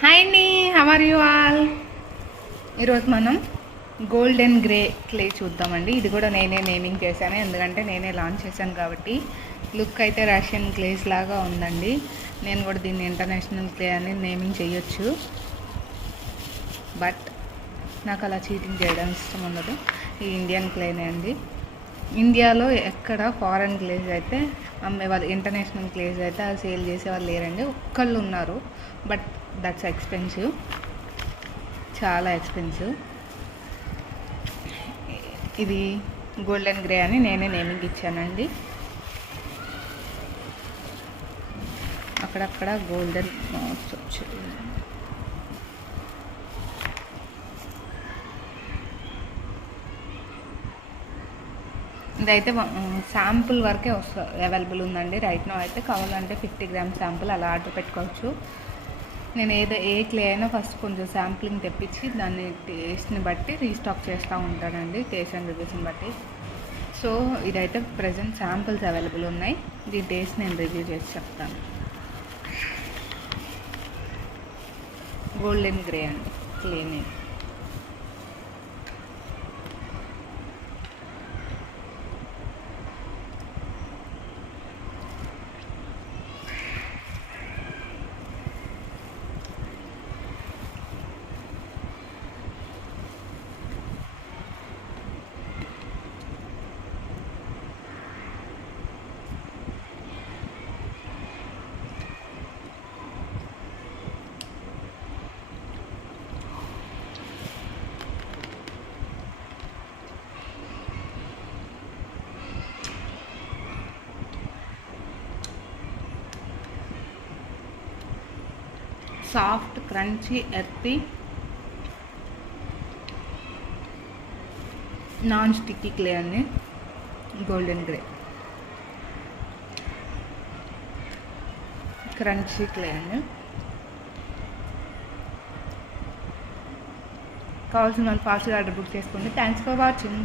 హాయ్ అండి, how are you all? ఈరోజు మనం గోల్డెన్ గ్రే క్లే చూద్దామండి. ఇది కూడా నేనే నేమింగ్ చేశాను, ఎందుకంటే నేనే లాంచ్ చేశాను కాబట్టి. లుక్ అయితే రష్యన్ క్లేస్ లాగా ఉందండి. నేను కూడా దీన్ని ఇంటర్నేషనల్ క్లే అని నేమింగ్ చేయొచ్చు, బట్ నాకు అలా చీటింగ్ చేయడం ఇష్టం ఉండదు. ఈ ఇండియన్ క్లేనే అండి. ఇండియాలో ఎక్కడ ఫారెన్ క్లేస్ అయితే అమ్మేవాళ్ళు, ఇంటర్నేషనల్ క్లేస్ అయితే అది సేల్ చేసేవాళ్ళు లేరండి. ఒక్కళ్ళు ఉన్నారు, బట్ దట్స్ ఎక్స్పెన్సివ్, చాలా ఎక్స్పెన్సివ్. ఇది గోల్డెన్ గ్రే అని నేనే నేమింగ్ ఇచ్చానండి. అక్కడక్కడ గోల్డెన్ మార్క్స్ వచ్చాయి. ఇదైతే శాంపుల్ వరకే అవైలబుల్ ఉందండి రైట్ నో. అయితే కావాలంటే 50 grams శాంపుల్ అలా ఆర్డర్ పెట్టుకోవచ్చు. నేను ఏ క్లే అయినా ఫస్ట్ కొంచెం శాంప్లింగ్ తెప్పించి దాన్ని టేస్ట్ని బట్టి రీస్టాక్ చేస్తూ ఉంటానండి, టేస్ట్ అండ్ రివ్యూస్ని బట్టి. సో ఇదైతే ప్రజెంట్ శాంపుల్స్ అవైలబుల్ ఉన్నాయి. దీని టేస్ట్ నేను రివ్యూ చేసి చెప్తాను. గోల్డెన్ గ్రే అండి క్లే నేమ్. సాఫ్ట్, క్రంచీ, ఎర్తీ, నాన్ స్టిక్కీ క్లే అండి గోల్డెన్ గ్రే. క్రంచీ క్లే అండి. కావాల్సిన వాళ్ళు ఫాస్ట్గా ఆర్డర్ బుక్ చేసుకోండి. Thanks for watching.